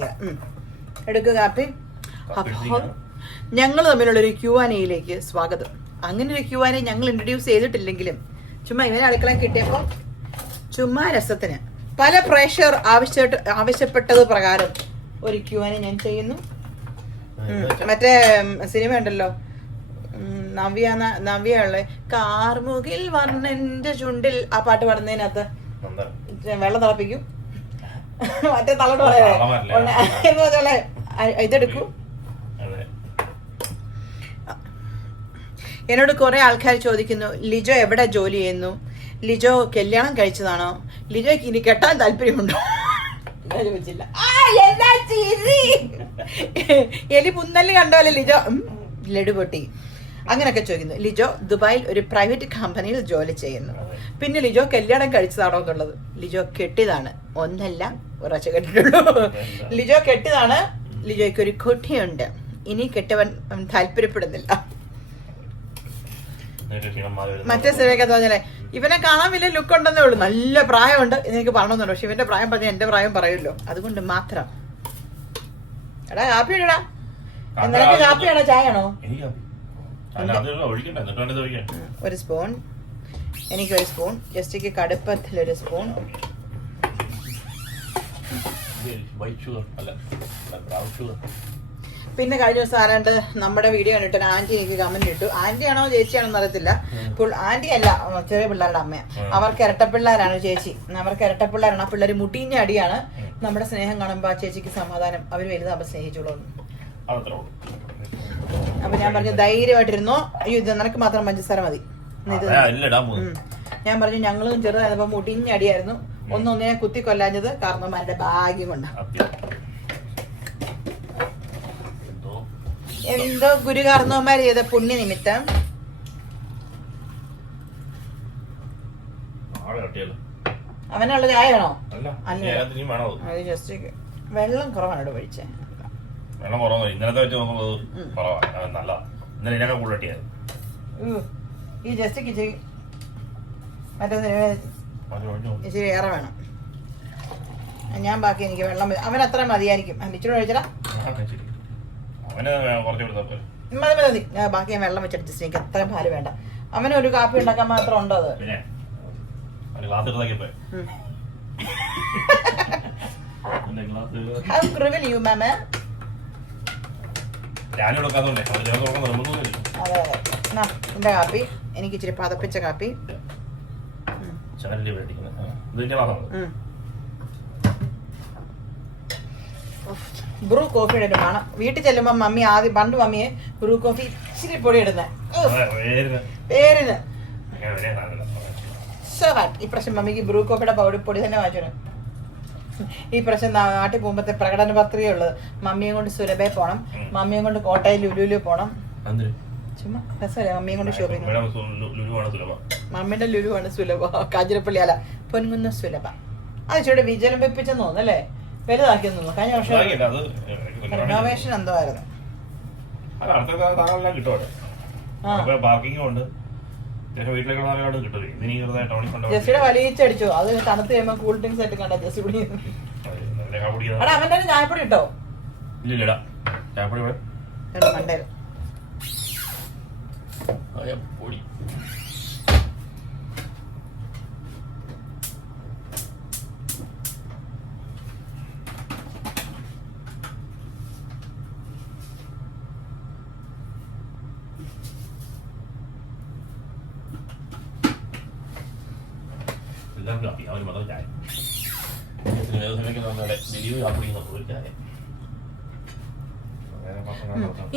അറിയാം. എടുക്കുക കാപ്പി. അപ്പോൾ ഞങ്ങൾ തമ്മിലുള്ളൊരു Q&Aയിലേക്ക് സ്വാഗതം. അങ്ങനെ ഒരു Q&A ഞങ്ങൾ ഇൻട്രൊഡ്യൂസ് ചെയ്തിട്ടില്ലെങ്കിലും ചുമ്മാ ഇവനെ അടുക്കള കിട്ടിയപ്പോൾ ചുമ്മാ രസത്തിന് പല പ്രേക്ഷകർ ആവശ്യപ്പെട്ടത് പ്രകാരം ഒരു Q&A ഞാൻ ചെയ്യുന്നു. മറ്റേ സിനിമ ഉണ്ടല്ലോ, നവ്യ ഉള്ള കാർമുകിൽ വർണ്ണന്റെ ചുണ്ടിൽ, ആ പാട്ട് പാടുന്നതിനകത്ത് വെള്ളം തിളപ്പിക്കും, മറ്റേ തള്ളോട്ട് പറയാ ഇതെടുക്കൂ. എന്നോട് കുറെ ആൾക്കാർ ചോദിക്കുന്നു, ലിജോ എവിടെ ജോലി ചെയ്യുന്നു, ലിജോ കല്യാണം കഴിച്ചതാണോ, ലിജോയ്ക്ക് ഇനി കെട്ടാൻ താല്പര്യമുണ്ടോ? ചോദിച്ചില്ല. എലി പുന്നല് കണ്ടോല്ലേ ലിജോ ലഡു പൊട്ടി അങ്ങനെയൊക്കെ ചോദിക്കുന്നു. ലിജോ ദുബായിൽ ഒരു പ്രൈവറ്റ് കമ്പനിയിൽ ജോലി ചെയ്യുന്നു. പിന്നെ ലിജോ കല്യാണം കഴിച്ചതാണോ എന്നുള്ളത്, ലിജോ കെട്ടിയതാണ്. ഒന്നല്ല ഉറച്ച കെട്ടിട്ടുള്ളൂ. ലിജോ കെട്ടിയതാണ്. ലിജോയ്ക്ക് ഒരു കുട്ടിയുണ്ട്. ഇനി കെട്ടവൻ താല്പര്യപ്പെടുന്നില്ല. മറ്റേ സിനിമയൊക്കെ തോന്നല്ലേ, ഇവനെ കാണാൻ വലിയ ലുക്ക് ഉണ്ടെന്നേ ഉള്ളൂ, നല്ല പ്രായമുണ്ട് എനിക്ക് പറഞ്ഞൊന്നുണ്ട്. പക്ഷെ ഇവന്റെ പ്രായം പറഞ്ഞാൽ എന്റെ പ്രായം പറയുമല്ലോ, അതുകൊണ്ട് മാത്രം. എടാ കാപ്പി ഇടാ. നിനക്ക് കാപ്പിയാണോ ചായയാണോ? ഒരു സ്പൂൺ, എനിക്കൊരു സ്പൂൺ, ജസ്റ്റിക്ക് കടുപ്പത്തിലൊരു സ്പൂൺ. പിന്നെ കഴിഞ്ഞ ദിവസം ആരാണ്ട് നമ്മുടെ വീഡിയോ കണ്ടിട്ട് ഒരു ആന്റി എനിക്ക് കമന്റ് ഇട്ടു. ആന്റി ആണോ ചേച്ചിയാണോ എന്നറിയത്തില്ല. ആന്റി അല്ല, ചെറിയ പിള്ളേരുടെ അമ്മ. അവർക്ക് ഇരട്ടപ്പിള്ളേരാണ് ചേച്ചി, അവർക്ക് ഇരട്ടപ്പിള്ളേരാണ്. ആ പിള്ളേർ മുട്ടിഞ്ഞ അടിയാണ്. നമ്മുടെ സ്നേഹം കാണുമ്പോൾ ആ ചേച്ചിക്ക് സമാധാനം, അവർ വലുതാകുമ്പോൾ സ്നേഹിച്ചോളൂ. അപ്പൊ ഞാൻ പറഞ്ഞു ധൈര്യമായിട്ടിരുന്നോ, അയ്യോ ഇത് നിനക്ക് മാത്രം പഞ്ചസാര മതി. ഞാൻ പറഞ്ഞു ഞങ്ങളും ചെറുതായപ്പോ മുട്ടിഞ്ഞ അടിയായിരുന്നു, ഒന്നൊന്നിനെ കുത്തി കൊല്ലാഞ്ഞത് കാരണവന്മാരുടെ ഭാഗ്യം കൊണ്ടാണ്. എന്തോ ഗുരു കാരണവന്മാർ ചെയ്ത പുണ്യ നിമിത്തം. അവനുള്ള ചായയാണോ? അല്ല, ജസ്റ്റ് വെള്ളം കുറവാണ് ഇവിടെ ഒഴിച്ചേ. ഈ ജസ്റ്റ് ഇച്ചിരി മറ്റേ ഇച്ചിരി ഏറെ വേണം. ഞാൻ ബാക്കി എനിക്ക് വെള്ളം അവൻ അത്ര മതിയായിരിക്കും. ഇച്ചിരി ഒഴിച്ചടാ, മതി മതി. ബാക്കി ഞാൻ വെള്ളം വെച്ചിട്ട് എനിക്ക് അത്രയും പാല് വേണ്ട. അവനൊരു കാപ്പി ഉണ്ടാക്കാൻ മാത്രം ഉണ്ടോ അത്? How cruel you, mama. അതെ, എന്റെ കാപ്പി എനിക്ക് ഇച്ചിരി പതപ്പിച്ച കാപ്പി. ബ്രൂ കോഫിയുടെ ഒരു മണം. വീട്ടിൽ ചെല്ലുമ്പോ മമ്മി ആദ്യം പണ്ട് മമ്മിയെ ബ്രൂ കോഫി ഇച്ചിരി പൊടി ഇടുന്നേ പേരിന്. ഈ പ്രശ്നം മമ്മിക്ക് ബ്രൂ കോഫിയുടെ പൊടി തന്നെ വാങ്ങിച്ചു. ഈ പ്രശ്നം നാട്ടിൽ പോകുമ്പോഴത്തെ പ്രകടന പത്രിക ഉള്ളത്. മമ്മിയെ കൊണ്ട് സുലഭയിൽ പോണം, മമ്മിയെ കൊണ്ട് കോട്ടയം ലുലുവിൽ പോണം. ചുമ്മാ രസമല്ലേ മമ്മിയെ കൊണ്ട് ഷോപ്പിംഗ്. മമ്മിയുടെ ലുലുവാണ് സുലഭ, കാഞ്ഞിരപ്പള്ളി അല്ല പൊൻകുന്ന സുലഭ. അത് ഇച്ചിരി വിജലംബിപ്പിച്ചെന്ന് തോന്നുന്നല്ലേ, വലുതാക്കിയെന്ന് തോന്നുന്നു. കഴിഞ്ഞ വർഷം റിനോവേഷൻ എന്തോ ആയിരുന്നു. ജെസ്സിയുടെ വലിച്ചടിച്ചോ, അത് തണുത്ത് കഴിയുമ്പോ കൂൾ ഡ്രിങ്ക്സ് ആയിട്ട് കണ്ട ജെസ്സി പൊടി. അവിടെ അവന്റെ ചായപ്പൊടി ഇട്ടോ? മണ്ടേല്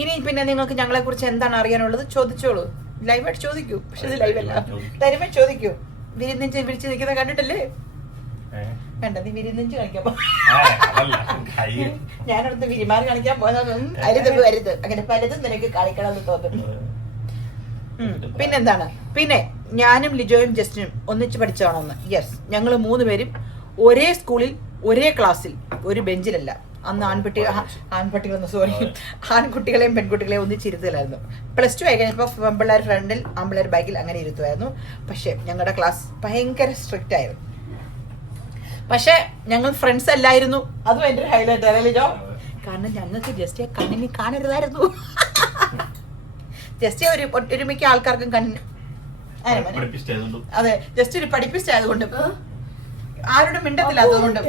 ഇനി പിന്നെ നിങ്ങൾക്ക് ഞങ്ങളെ കുറിച്ച് എന്താണ് അറിയാനുള്ളത് ചോദിച്ചോളൂ. ലൈവായിട്ട് ചോദിക്കൂ. പക്ഷെ ഇത് ലൈവല്ല, തരുമ്പോ ചോദിക്കൂ. വിരുന്നിഞ്ച് വിളിച്ച് നിൽക്കുന്ന കണ്ടിട്ടല്ലേ? വേണ്ട, നീ വിരുന്നിഞ്ച് കളിക്കാൻ പോ. ഞാനടുത്ത് വിരിമാറി കളിക്കാൻ പോയതൊന്നും അരുത്. അങ്ങനെ പലതും നിനക്ക് കളിക്കണമെന്ന് തോന്നുന്നു. പിന്നെന്താണ്? പിന്നെ ഞാനും ലിജോയും ജസ്റ്റിനും ഒന്നിച്ച് പഠിച്ചതാണോന്ന്? യെസ്, ഞങ്ങൾ 3 പേരും ഒരേ സ്കൂളിൽ ഒരേ ക്ലാസ്സിൽ ഒരു ബെഞ്ചിലല്ല. അന്ന് ആൺകുട്ടികളെയും പെൺകുട്ടികളെയും ഒന്നിച്ചിരുത്തലായിരുന്നു. +2 ആയി കഴിഞ്ഞപ്പോൾ പെൺപിള്ളേർ ഫ്രണ്ടിൽ ആൺപിള്ളേർ ബാക്കിൽ അങ്ങനെ ഇരുത്തുമായിരുന്നു. പക്ഷെ ഞങ്ങളുടെ ക്ലാസ് ഭയങ്കര സ്ട്രിക്റ്റ് ആയിരുന്നു. പക്ഷെ ഞങ്ങൾ ഫ്രണ്ട്സ് അല്ലായിരുന്നു. അതും എന്റെ ഒരു ഹൈലൈറ്റ് അല്ലേ? കാരണം ഞങ്ങൾക്ക് ജസ്റ്റ് കണ്ണിന് കാണരുതായിരുന്നു. ജസ്റ്റ് ഒരു ഒട്ടുമിക്ക ആൾക്കാർക്കും കണ്ണിന് അതെ ജസ്റ്റ് ഒരു പഠിപ്പിസ്റ്റ് ആയതുകൊണ്ട് ആരോടും മിണ്ടത്തില്ല. അതുകൊണ്ട്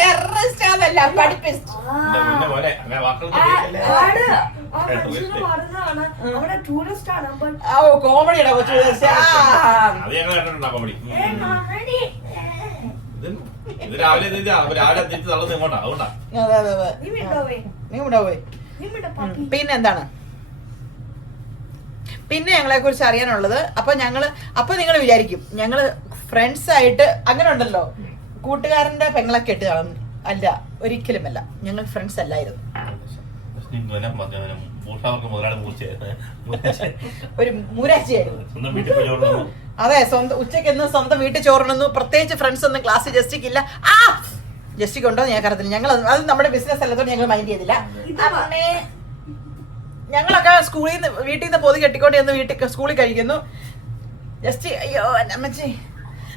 ടെററിസ്റ്റ് അതല്ല പഠിപ്പിസ്റ്റ്. കോമഡിയുടെ കൊച്ചു പിന്നെന്താണ് പിന്നെ ഞങ്ങളെ കുറിച്ച് അറിയാനുള്ളത്? അപ്പൊ നിങ്ങൾ വിചാരിക്കും ഞങ്ങള് ഫ്രണ്ട്സ് ആയിട്ട് അങ്ങനെ ഉണ്ടല്ലോ, കൂട്ടുകാരന്റെ പെങ്ങളെ കെട്ടിയതാണ്. അല്ല, ഒരിക്കലുമല്ല. ഞങ്ങൾ ഫ്രണ്ട്സ് അല്ലായിരുന്നു. ഒരു മൂരാഴ്ചയായിരുന്നു. അതെ, ഉച്ചയ്ക്ക് എന്ന് സ്വന്തം വീട്ടിൽ ചോറിനുന്നു. പ്രത്യേകിച്ച് ഫ്രണ്ട്സ് ഒന്നും ക്ലാസ് ജസ്റ്റിക്കില്ല. ജസ്റ്റിക്ക് ഉണ്ടോ ഞാൻ അറിയത്തില്ല. ഞങ്ങൾ അത് നമ്മുടെ ബിസിനസ് അല്ലാത്തോണ്ട് ഞങ്ങൾ മൈൻഡ് ചെയ്തില്ല. ഞങ്ങളൊക്കെ സ്കൂളിൽ നിന്ന് വീട്ടിൽ നിന്ന് പൊതി കെട്ടിക്കൊണ്ട് എന്ന് സ്കൂളിൽ കഴിക്കുന്നു. ജസ്റ്റ് അയ്യോ അമ്മച്ചി,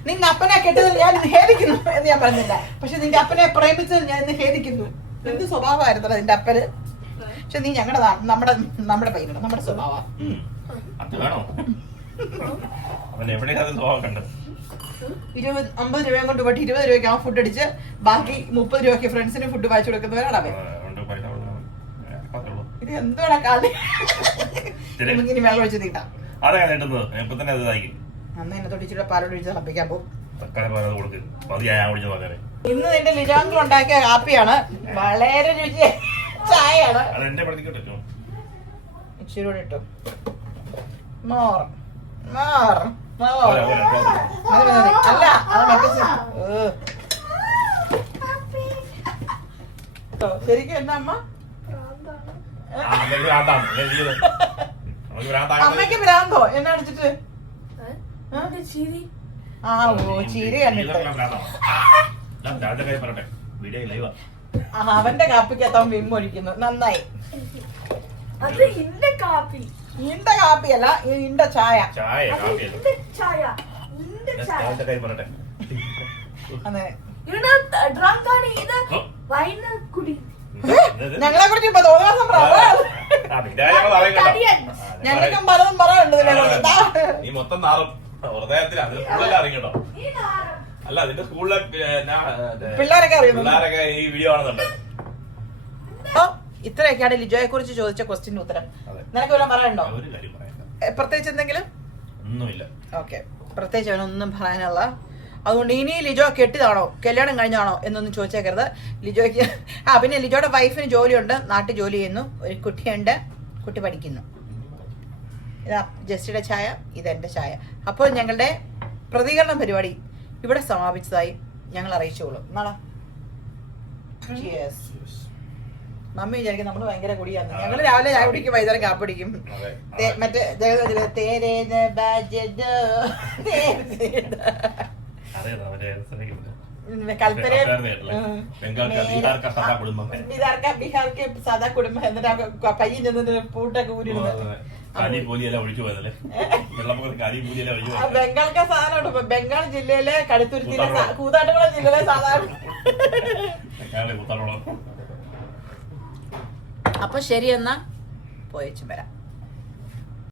നിന്റെ അപ്പനെ കെട്ടതിൽ ഞാൻ ഖേദിക്കുന്നു എന്ന് ഞാൻ പറഞ്ഞില്ല. പക്ഷെ നിന്റെ അപ്പനെ പ്രേമിച്ചതിൽ ഞാൻ ഇന്ന് ഖേദിക്കുന്നു. എന്ത് സ്വഭാവമായിരുന്നു നിന്റെ അപ്പന്. പക്ഷെ നീ ഞങ്ങളുടെ നമ്മുടെ പയ്യനാണ്, നമ്മുടെ സ്വഭാവം. 50 രൂപയും കൊണ്ട് പോയിട്ട് 20 രൂപയ്ക്ക് ആ ഫുഡ് അടിച്ച് ബാക്കി 30 രൂപയ്ക്ക് ഫ്രണ്ട്സിന് ഫുഡ് വായിച്ചു കൊടുക്കുന്നവരാണ് അവൻ. ഇത് എന്തുവാണ് കാലി ഇനി വെള്ളം ഒഴിച്ച് തീട്ടാം. അന്ന് എന്നെ തൊട്ടിച്ചിട്ട് പാലോട് ഒഴിച്ച് തിളപ്പിക്കാൻ പോകും. ഇന്ന് നിന്റെ ലിജാങ്കിൾ ഉണ്ടാക്കിയ കാപ്പിയാണ്. വളരെ രുചി ചായയാണ്. ഇച്ചിരി കൂടെ ഇട്ടു. അല്ല ശരിക്കും എന്നാ അമ്മ അമ്മയ്ക്ക് ഭ്രാന്തോ എന്നെ അടിച്ചിട്ട്? ചീരി കണ്ടിട്ട് അവന്റെ കാപ്പിക്കകത്ത് അവൻ വിമ്മൊഴിക്കുന്നു. നന്നായി. ഇണ്ട കാപ്പിയല്ല, ഇണ്ട ചായ. അതെ, ഞങ്ങളെ കുറിച്ച് ഇപ്പൊ തോന്നാസം ഞങ്ങൾക്കും പലതും പറയാനുണ്ട്. പിള്ളേരൊക്കെ അറിയുന്നു. ഈ വീഡിയോ ആണെന്നുണ്ട്. ഇത്രയൊക്കെയാണ് ലിജോയെ കുറിച്ച് ചോദിച്ച ക്വസ്റ്റ്യൻ ഉത്തരം. നിനക്ക് വല്ലതും പറയാനുണ്ടോ? പ്രത്യേകിച്ച് എന്തെങ്കിലും? ഒന്നുമില്ല. ഓക്കെ, പ്രത്യേകിച്ച് അവനൊന്നും പറയാനുള്ള. അതുകൊണ്ട് ഇനി ലിജോ കെട്ടിയതാണോ കല്യാണം കഴിഞ്ഞാണോ എന്നൊന്നും ചോദിച്ചേക്കരുത്. ലിജോയ്ക്ക് പിന്നെ ലിജോയുടെ വൈഫിന് ജോലിയുണ്ട്, നാട്ടിൽ ജോലി ചെയ്യുന്നു, ഒരു കുട്ടിയുണ്ട്, കുട്ടി പഠിക്കുന്നു. ഇതാ ജസ്റ്റിയുടെ ചായ, ഇതെന്റെ ചായ. അപ്പോൾ ഞങ്ങളുടെ പ്രതികരണ പരിപാടി ഇവിടെ സമാപിച്ചതായി ഞങ്ങൾ അറിയിച്ചോളൂ. നാളെ മമ്മി വിചാരിക്കും നമ്മള് ഭയങ്കര കുടിയാണ്. ഞങ്ങള് രാവിലെ ചായ കുടിക്കും, വൈകുന്നേരം കാപ്പി കുടിക്കും. മറ്റേ കൽപ്പനയിൽ ബീഹാർക്ക് സാധാ കുടുംബം. എന്നിട്ട് പയ്യൻ ചെന്നിട്ട് പൂട്ടൊക്കെ ഊരിടുന്നത് ബംഗാൾക്കെ സാധനം. ബംഗാൾ ജില്ലയിലെ കടുത്തുരുത്തിയിലെ കൂത്താട്ടുകുളം ജില്ലയിലെ സാധാരണ. അപ്പൊ ശരി എന്നാ പോയച്ചും വരാം.